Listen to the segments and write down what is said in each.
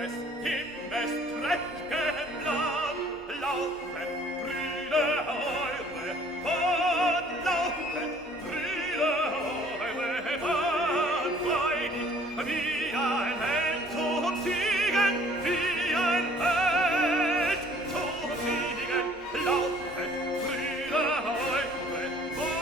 des Himmels prächtigen Land, laufet, Brüder, eure Bahn, laufet, Brüder, eure Bahn, freudig, wie ein Held zum Siegen, wie ein Held zum Siegen, laufet, Brüder, eure Bahn.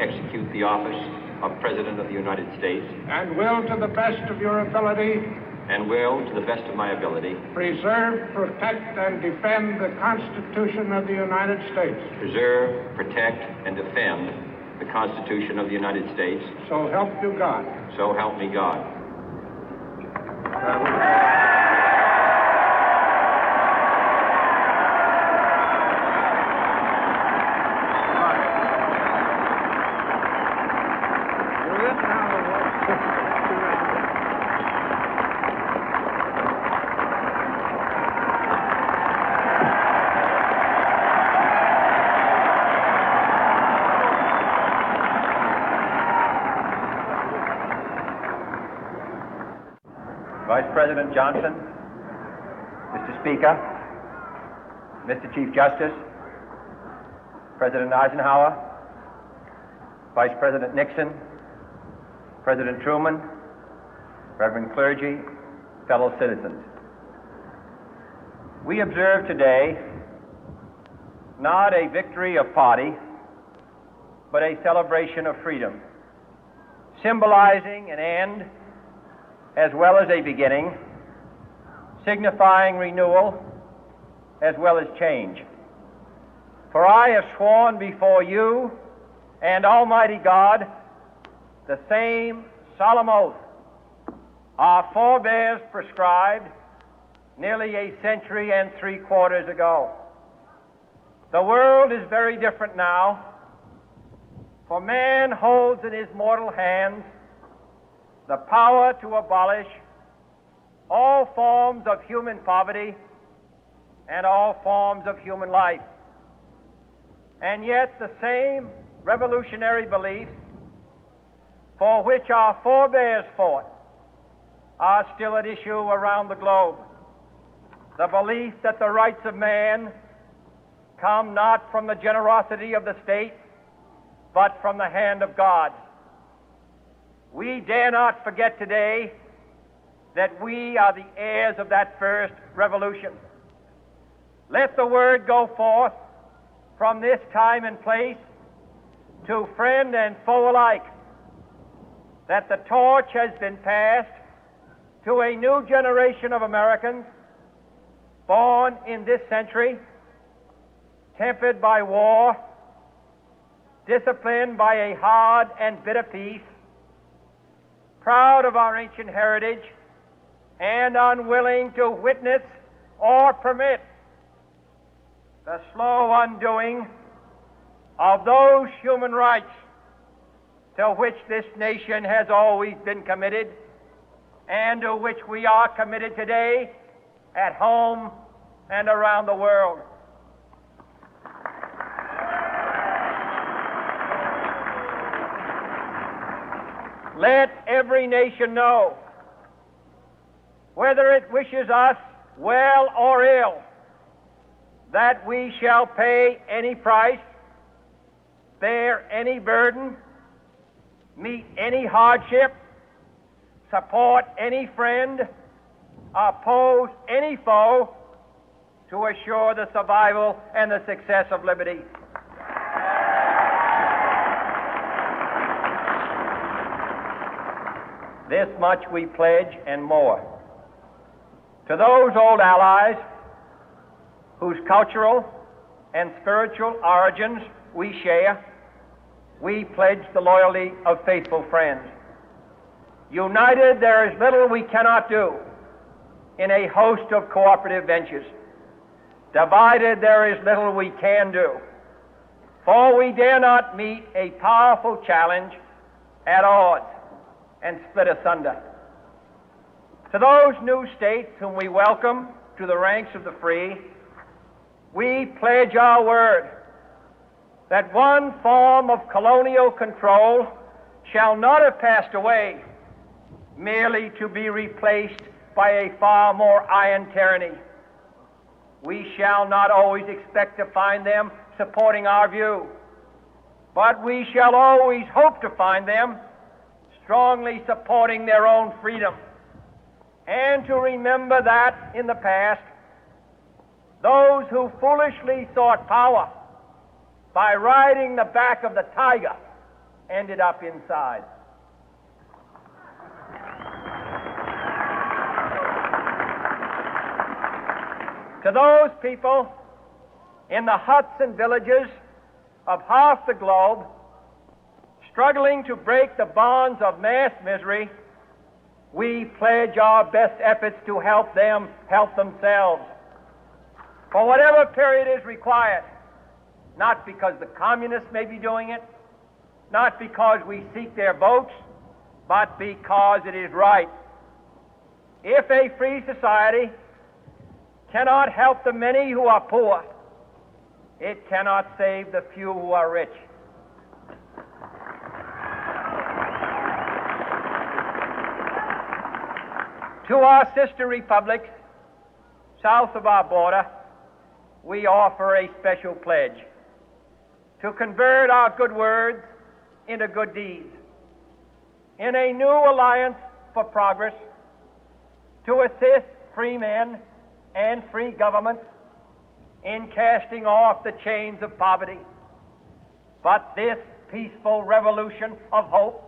execute the office of President of the United States. And will, to the best of your ability, and will, to the best of my ability, preserve, protect, and defend the Constitution of the United States. Preserve, protect, and defend the Constitution of the United States. So help you God. So help me God. Vice President Johnson, Mr. Speaker, Mr. Chief Justice, President Eisenhower, Vice President Nixon, President Truman, Reverend clergy, fellow citizens. We observe today not a victory of party, but a celebration of freedom, symbolizing an end as well as a beginning, signifying renewal as well as change. For I have sworn before you and Almighty God the same solemn oath our forebears prescribed nearly a century and 3/4 ago. The world is very different now, for man holds in his mortal hands the power to abolish all forms of human poverty and all forms of human life. And yet the same revolutionary beliefs for which our forebears fought are still at issue around the globe. The belief that the rights of man come not from the generosity of the state, but from the hand of God. We dare not forget today that we are the heirs of that first revolution. Let the word go forth from this time and place to friend and foe alike that the torch has been passed to a new generation of Americans born in this century, tempered by war, disciplined by a hard and bitter peace, proud of our ancient heritage, and unwilling to witness or permit the slow undoing of those human rights to which this nation has always been committed and to which we are committed today at home and around the world. Let every nation know, whether it wishes us well or ill, that we shall pay any price, bear any burden, meet any hardship, support any friend, oppose any foe to assure the survival and the success of liberty. This much we pledge and more. To those old allies whose cultural and spiritual origins we share, we pledge the loyalty of faithful friends. United, there is little we cannot do in a host of cooperative ventures. Divided, there is little we can do, for we dare not meet a powerful challenge at odds and split asunder. To those new states whom we welcome to the ranks of the free, we pledge our word that one form of colonial control shall not have passed away merely to be replaced by a far more iron tyranny. We shall not always expect to find them supporting our view, but we shall always hope to find them strongly supporting their own freedom, and to remember that in the past, those who foolishly sought power by riding the back of the tiger ended up inside. To those people in the huts and villages of half the globe struggling to break the bonds of mass misery, we pledge our best efforts to help them help themselves for whatever period is required, not because the communists may be doing it, not because we seek their votes, but because it is right. If a free society cannot help the many who are poor, it cannot save the few who are rich. To our sister republics south of our border, we offer a special pledge to convert our good words into good deeds, in a new alliance for progress, to assist free men and free governments in casting off the chains of poverty. But this peaceful revolution of hope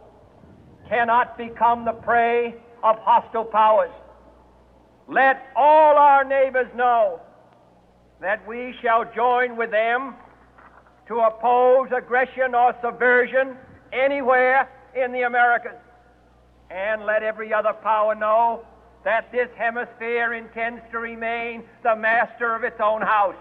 cannot become the prey of hostile powers. Let all our neighbors know that we shall join with them to oppose aggression or subversion anywhere in the Americas. And let every other power know that this hemisphere intends to remain the master of its own house.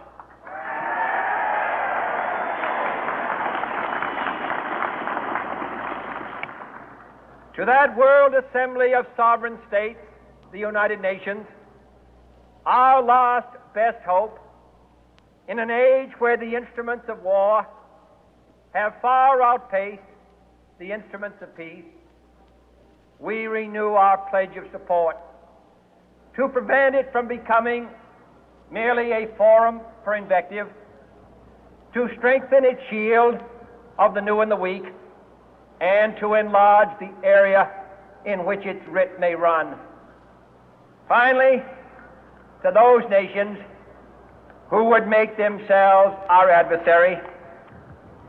To that World Assembly of Sovereign States, the United Nations, our last best hope, in an age where the instruments of war have far outpaced the instruments of peace, we renew our pledge of support to prevent it from becoming merely a forum for invective, to strengthen its shield of the new and the weak, and to enlarge the area in which its writ may run. Finally, to those nations who would make themselves our adversary,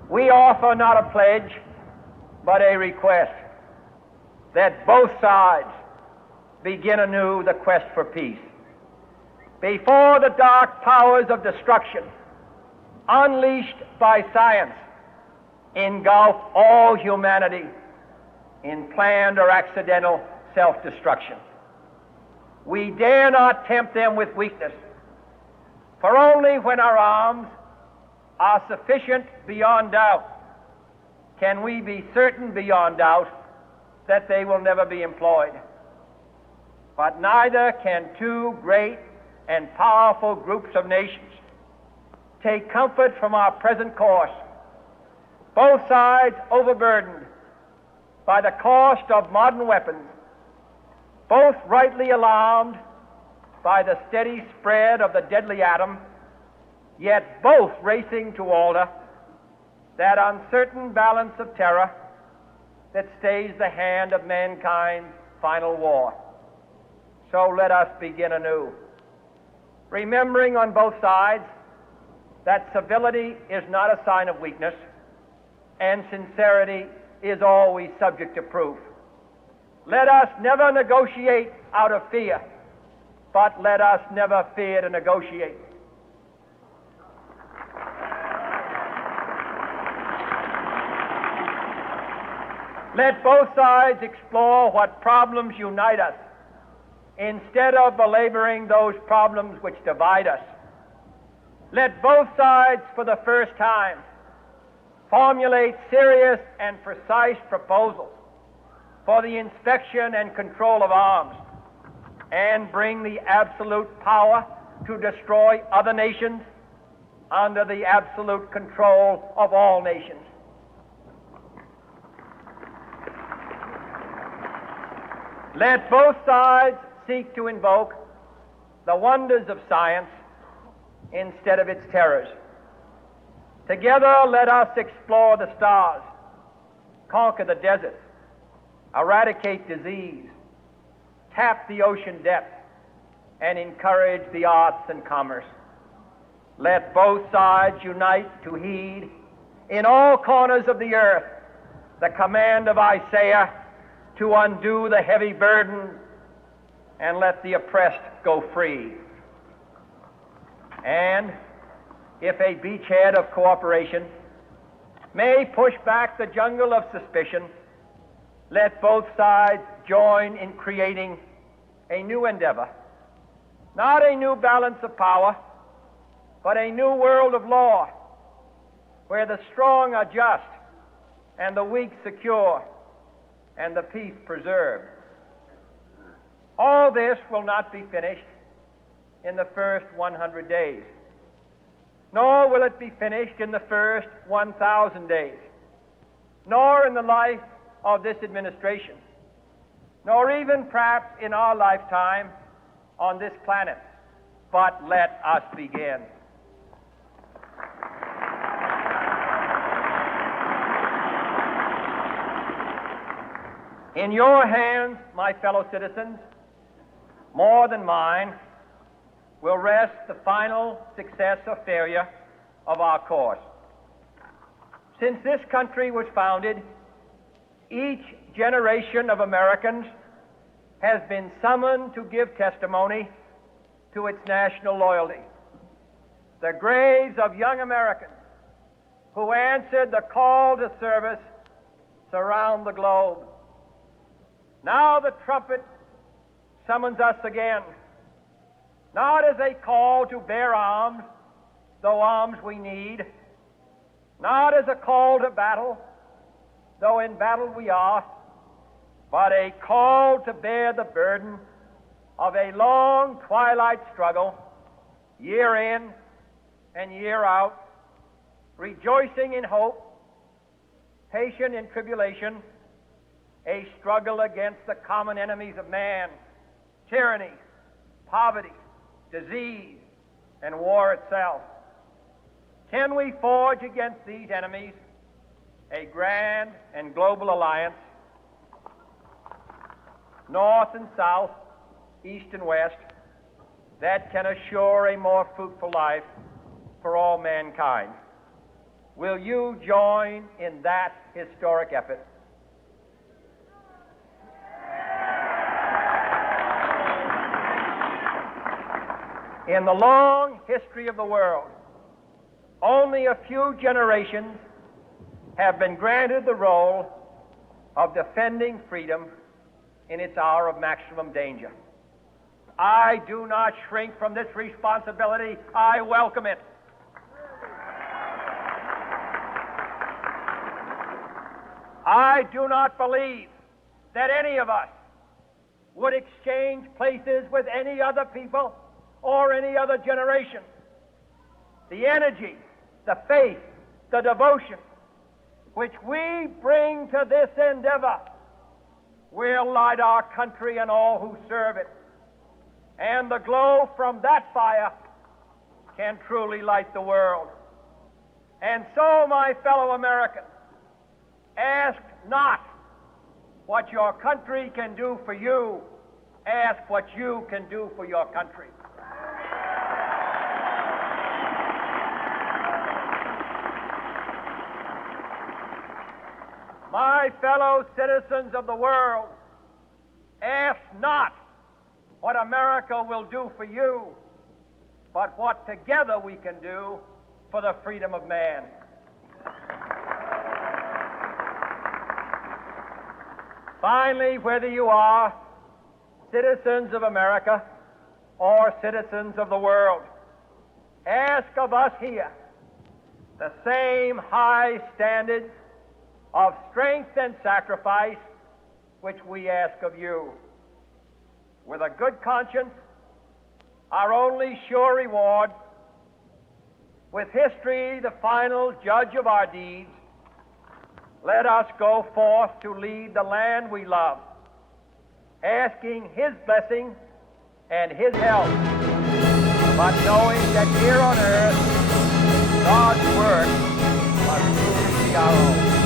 we offer not a pledge, but a request that both sides begin anew the quest for peace. Before the dark powers of destruction, unleashed by science, engulf all humanity in planned or accidental self-destruction, we dare not tempt them with weakness, for only when our arms are sufficient beyond doubt can we be certain beyond doubt that they will never be employed. But neither can two great and powerful groups of nations take comfort from our present course, both sides overburdened by the cost of modern weapons, both rightly alarmed by the steady spread of the deadly atom, yet both racing to alter that uncertain balance of terror that stays the hand of mankind's final war. So let us begin anew, remembering on both sides that civility is not a sign of weakness, and sincerity is always subject to proof. Let us never negotiate out of fear, but let us never fear to negotiate. Let both sides explore what problems unite us, instead of belaboring those problems which divide us. Let both sides, for the first time, formulate serious and precise proposals for the inspection and control of arms, and bring the absolute power to destroy other nations under the absolute control of all nations. Let both sides seek to invoke the wonders of science instead of its terrors. Together, let us explore the stars, conquer the deserts, eradicate disease, tap the ocean depths, and encourage the arts and commerce. Let both sides unite to heed in all corners of the earth the command of Isaiah to undo the heavy burden and let the oppressed go free. And if a beachhead of cooperation may push back the jungle of suspicion, let both sides join in creating a new endeavor, not a new balance of power, but a new world of law, where the strong are just and the weak secure and the peace preserved. All this will not be finished in the first 100 days, nor will it be finished in the first 1,000 days, nor in the life of this administration, nor even perhaps in our lifetime on this planet. But let us begin. In your hands, my fellow citizens, more than mine, will rest the final success or failure of our course. Since this country was founded, each generation of Americans has been summoned to give testimony to its national loyalty. The graves of young Americans who answered the call to service surround the globe. Now the trumpet summons us again, not as a call to bear arms, though arms we need, not as a call to battle, though in battle we are, but a call to bear the burden of a long twilight struggle, year in and year out, rejoicing in hope, patient in tribulation, a struggle against the common enemies of man, tyranny, poverty, disease, and war itself. Can we forge against these enemies a grand and global alliance, north and south, east and west, that can assure a more fruitful life for all mankind? Will you join in that historic effort? In the long history of the world, only a few generations have been granted the role of defending freedom in its hour of maximum danger. I do not shrink from this responsibility. I welcome it. I do not believe that any of us would exchange places with any other people or any other generation. The energy, the faith, the devotion which we bring to this endeavor will light our country and all who serve it. And the glow from that fire can truly light the world. And so, my fellow Americans, ask not what your country can do for you. Ask what you can do for your country. My fellow citizens of the world, ask not what America will do for you, but what together we can do for the freedom of man. Finally, whether you are citizens of America or citizens of the world, ask of us here the same high standards of strength and sacrifice which we ask of you. With a good conscience, our only sure reward, with history the final judge of our deeds, let us go forth to lead the land we love, asking His blessing and His help, but knowing that here on earth God's work must truly be our own.